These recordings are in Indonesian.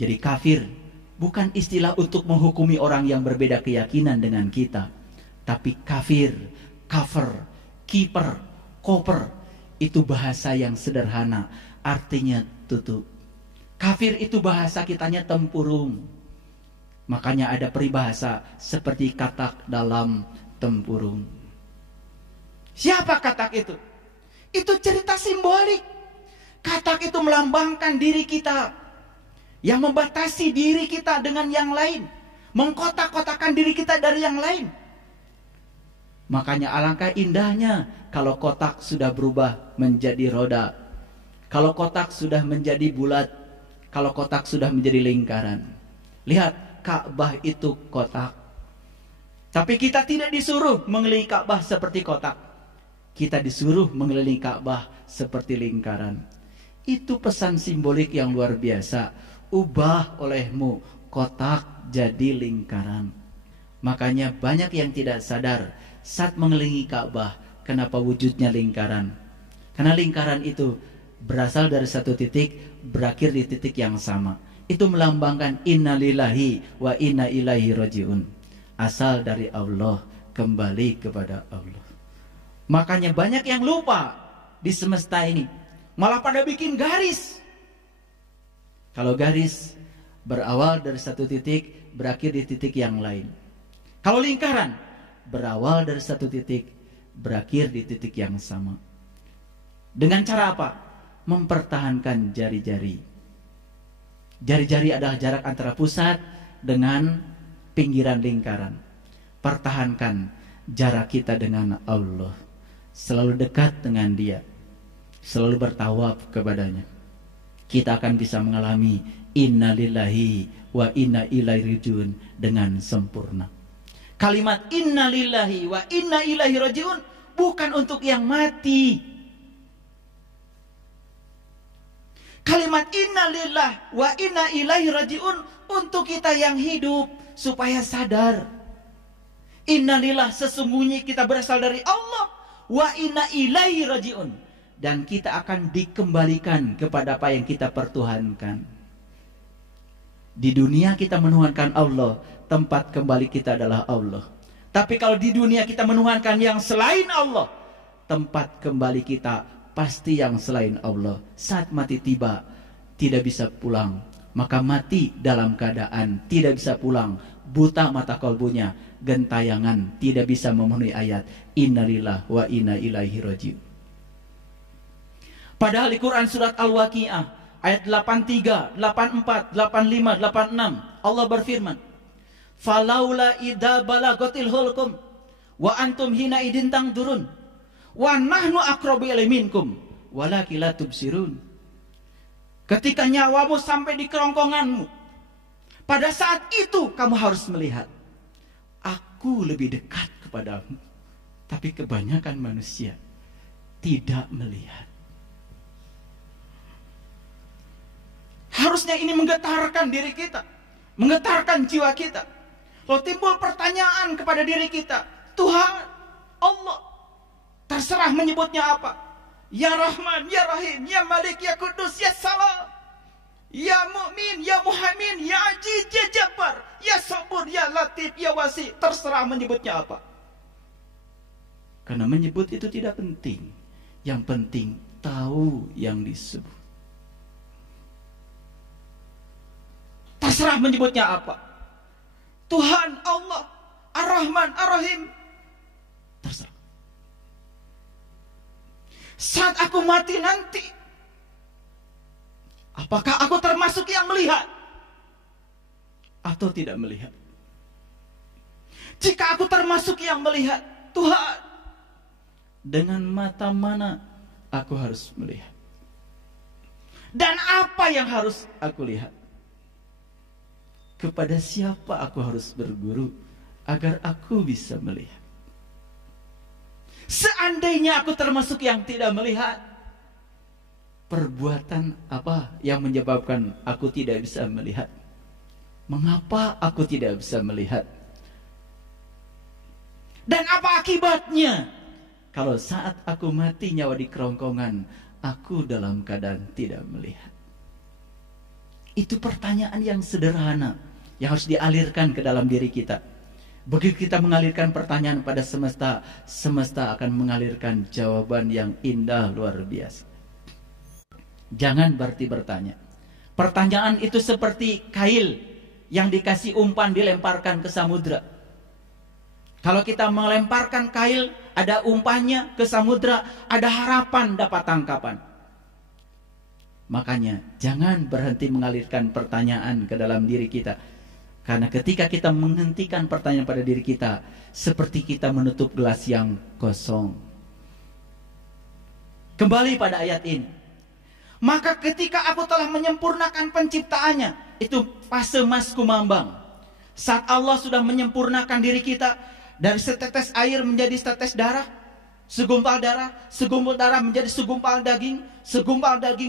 Jadi kafir bukan istilah untuk menghukumi orang yang berbeda keyakinan dengan kita. Tapi kafir, kafir, kiper, koper, itu bahasa yang sederhana, artinya tutup. Kafir itu bahasa kitanya tempurung. Makanya ada peribahasa seperti katak dalam tempurung. Siapa katak itu? Itu cerita simbolik. Katak itu melambangkan diri kita, yang membatasi diri kita dengan yang lain, mengkotak-kotakan diri kita dari yang lain. Makanya alangkah indahnya kalau kotak sudah berubah menjadi roda, kalau kotak sudah menjadi bulat, kalau kotak sudah menjadi lingkaran. Lihat, Ka'bah itu kotak. Tapi kita tidak disuruh mengelilingi Ka'bah seperti kotak. Kita disuruh mengelilingi Ka'bah seperti lingkaran. Itu pesan simbolik yang luar biasa. Ubah olehmu kotak jadi lingkaran. Makanya banyak yang tidak sadar saat mengelilingi Ka'bah, kenapa wujudnya lingkaran. Karena lingkaran itu berasal dari satu titik, berakhir di titik yang sama. Itu melambangkan innalillahi wa inna ilaihi rajiun. Asal dari Allah, kembali kepada Allah. Makanya banyak yang lupa di semesta ini, malah pada bikin garis. Kalau garis berawal dari satu titik, berakhir di titik yang lain. Kalau lingkaran berawal dari satu titik, berakhir di titik yang sama. Dengan cara apa? Mempertahankan jari-jari. Jari-jari adalah jarak antara pusat dengan pinggiran lingkaran. Pertahankan jarak kita dengan Allah. Selalu dekat dengan Dia, selalu bertawaf kepadanya. Kita akan bisa mengalami innalillahi wa inna ilaihi rajiun dengan sempurna. Kalimat innalillahi wa inna ilaihi rajiun bukan untuk yang mati. Kalimat innalillah wa inna ilaihi rajiun untuk kita yang hidup supaya sadar. Innalillah, sesungguhnya kita berasal dari Allah, wa inna ilaihi rajiun, dan kita akan dikembalikan kepada apa yang kita pertuhankan. Di dunia kita menuhankan Allah, tempat kembali kita adalah Allah. Tapi kalau di dunia kita menuhankan yang selain Allah, tempat kembali kita pasti yang selain Allah. Saat mati tiba, tidak bisa pulang. Maka mati dalam keadaan tidak bisa pulang. Buta mata kalbunya, gentayangan, tidak bisa memenuhi ayat innalillah wa inna ilaihi rajiun. Padahal di Quran surat Al-Waqi'ah ayat 83, 84, 85, 86 Allah berfirman, "Falaula idza balagatil hulqum wa antum hina idin tangdurun wa nahnu aqrabu ilaihi minkum walakin la tubsirun." Ketika nyawamu sampai di kerongkonganmu, pada saat itu kamu harus melihat, aku lebih dekat kepadamu. Tapi kebanyakan manusia tidak melihat. Harusnya ini menggetarkan diri kita, menggetarkan jiwa kita. Kalau timbul pertanyaan kepada diri kita, Tuhan, Allah, terserah menyebutnya apa. Ya Rahman, Ya Rahim, Ya Malik, Ya Kudus, Ya Salam, Ya Mu'min, Ya Muhaimin, Ya Aziz, Ya Jabbar, Ya Sabur, Ya Latif, Ya Wasi. Terserah menyebutnya apa. Karena menyebut itu tidak penting. Yang penting tahu yang disebut. Terserah menyebutnya apa. Tuhan, Allah, Ar-Rahman, Ar-Rahim. Terserah. Saat aku mati nanti, apakah aku termasuk yang melihat atau tidak melihat? Jika aku termasuk yang melihat, Tuhan, dengan mata mana aku harus melihat? Dan apa yang harus aku lihat? Kepada siapa aku harus berguru agar aku bisa melihat? Seandainya aku termasuk yang tidak melihat, perbuatan apa yang menyebabkan aku tidak bisa melihat? Mengapa aku tidak bisa melihat? Dan apa akibatnya kalau saat aku mati nyawa di kerongkongan, aku dalam keadaan tidak melihat? Itu pertanyaan yang sederhana yang harus dialirkan ke dalam diri kita. Begitu kita mengalirkan pertanyaan pada semesta, semesta akan mengalirkan jawaban yang indah luar biasa. Jangan berarti bertanya. Pertanyaan itu seperti kail yang dikasih umpan dilemparkan ke samudra. Kalau kita melemparkan kail, ada umpannya ke samudra, ada harapan dapat tangkapan. Makanya jangan berhenti mengalirkan pertanyaan ke dalam diri kita. Karena ketika kita menghentikan pertanyaan pada diri kita, seperti kita menutup gelas yang kosong. Kembali pada ayat ini. Maka ketika aku telah menyempurnakan penciptaannya, itu fase Mas Kumambang. Saat Allah sudah menyempurnakan diri kita, dari setetes air menjadi setetes darah, segumpal darah menjadi segumpal daging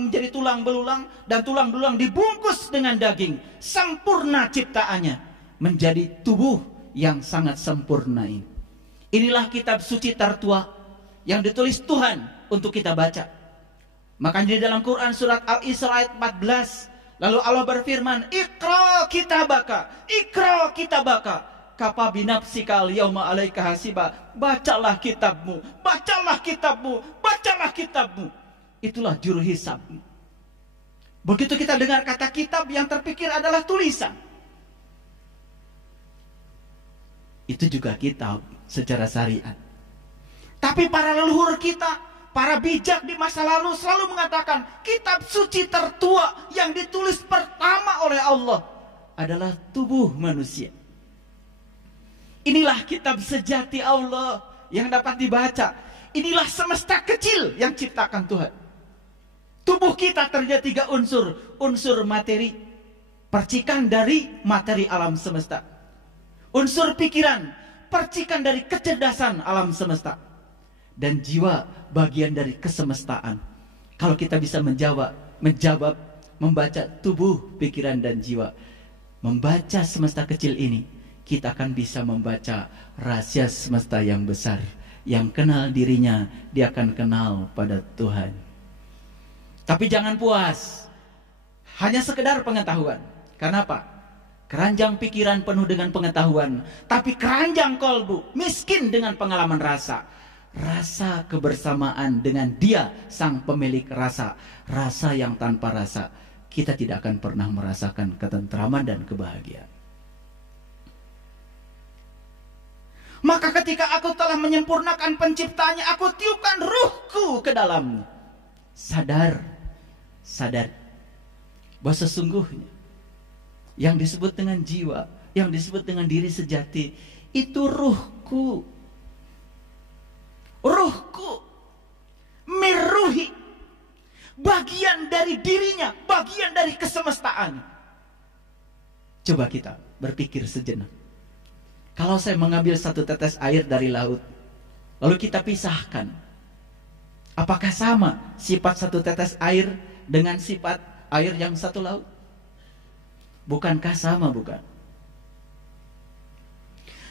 menjadi tulang belulang, dan tulang belulang dibungkus dengan daging. Sempurna ciptaannya, menjadi tubuh yang sangat sempurna ini. Inilah kitab suci tertua yang ditulis Tuhan untuk kita baca. Makanya di dalam Quran surat Al-Isra ayat 14, lalu Allah berfirman, Iqra kitabaka, Iqra kitabaka, kafa binafsika al-yauma 'alaika hasiba. Bacalah kitabmu, bacalah kitabmu, bacalah kitabmu. Itulah juru hisab. Begitu kita dengar kata kitab, yang terpikir adalah tulisan. Itu juga kitab secara syariat. Tapi para leluhur kita, para bijak di masa lalu selalu mengatakan kitab suci tertua yang ditulis pertama oleh Allah adalah tubuh manusia. Inilah kitab sejati Allah yang dapat dibaca. Inilah semesta kecil yang ciptakan Tuhan. Tubuh kita terdiri 3 unsur. Unsur materi, percikan dari materi alam semesta. Unsur pikiran, percikan dari kecerdasan alam semesta. Dan jiwa, bagian dari kesemestaan. Kalau kita bisa menjawab, membaca tubuh, pikiran, dan jiwa, membaca semesta kecil ini, kita akan bisa membaca rahasia semesta yang besar. Yang kenal dirinya, dia akan kenal pada Tuhan. Tapi jangan puas hanya sekedar pengetahuan. Kenapa? Keranjang pikiran penuh dengan pengetahuan, tapi keranjang kolbu miskin dengan pengalaman rasa. Rasa kebersamaan dengan Dia, sang pemilik rasa. Rasa yang tanpa rasa, kita tidak akan pernah merasakan ketentraman dan kebahagiaan. Maka ketika aku telah menyempurnakan penciptanya, aku tiupkan ruhku ke dalamnya. Sadar bahwa sesungguhnya yang disebut dengan jiwa, yang disebut dengan diri sejati, itu ruhku. Ruhku, miruhi, bagian dari dirinya, bagian dari kesemestaan. Coba kita berpikir sejenak. Kalau saya mengambil 1 tetes air dari laut, lalu kita pisahkan, apakah sama sifat 1 tetes air dengan sifat air yang satu laut? Bukankah sama, bukan?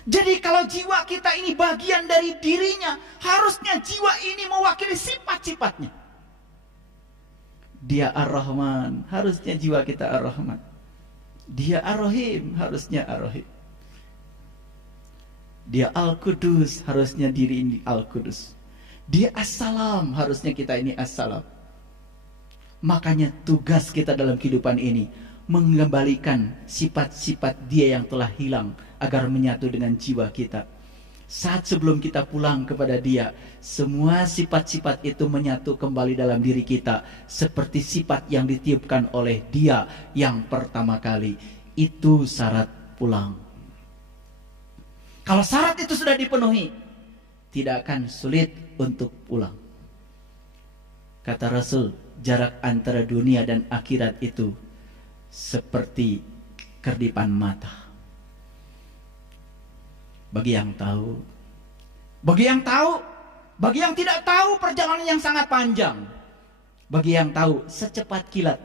Jadi kalau jiwa kita ini bagian dari dirinya, harusnya jiwa ini mewakili sifat-sifatnya. Dia Ar-Rahman, harusnya jiwa kita Ar-Rahman. Dia Ar-Rahim, harusnya Ar-Rahim. Dia Al-Qudus, harusnya diri ini Al-Qudus. Dia As-Salam, harusnya kita ini As-Salam. Makanya tugas kita dalam kehidupan ini mengembalikan sifat-sifat Dia yang telah hilang agar menyatu dengan jiwa kita. Saat sebelum kita pulang kepada Dia, semua sifat-sifat itu menyatu kembali dalam diri kita seperti sifat yang ditiupkan oleh Dia yang pertama kali. Itu syarat pulang. Kalau syarat itu sudah dipenuhi, tidak akan sulit untuk pulang. Kata Rasul, jarak antara dunia dan akhirat itu seperti kerdipan mata. Bagi yang tahu, bagi yang tahu, bagi yang tidak tahu, perjalanan yang sangat panjang. Bagi yang tahu, secepat kilat.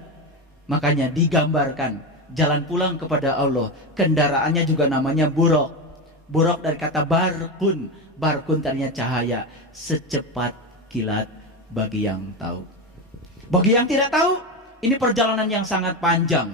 Makanya digambarkan jalan pulang kepada Allah, kendaraannya juga namanya buraq. Buraq dari kata barkun. Barkun tadinya cahaya, secepat kilat bagi yang tahu. Bagi yang tidak tahu, ini perjalanan yang sangat panjang.